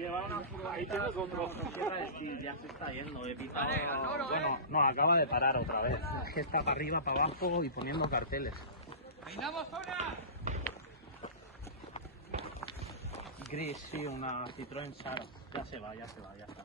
Lleva una furgoneta con motosierra de esquí, ya se está yendo, he pitado. Bueno, no, acaba de parar otra vez. Es que está para arriba, para abajo y poniendo carteles. ¡Peinamos zona! Gris, sí, una Citroën Sara. Ya se va, ya está.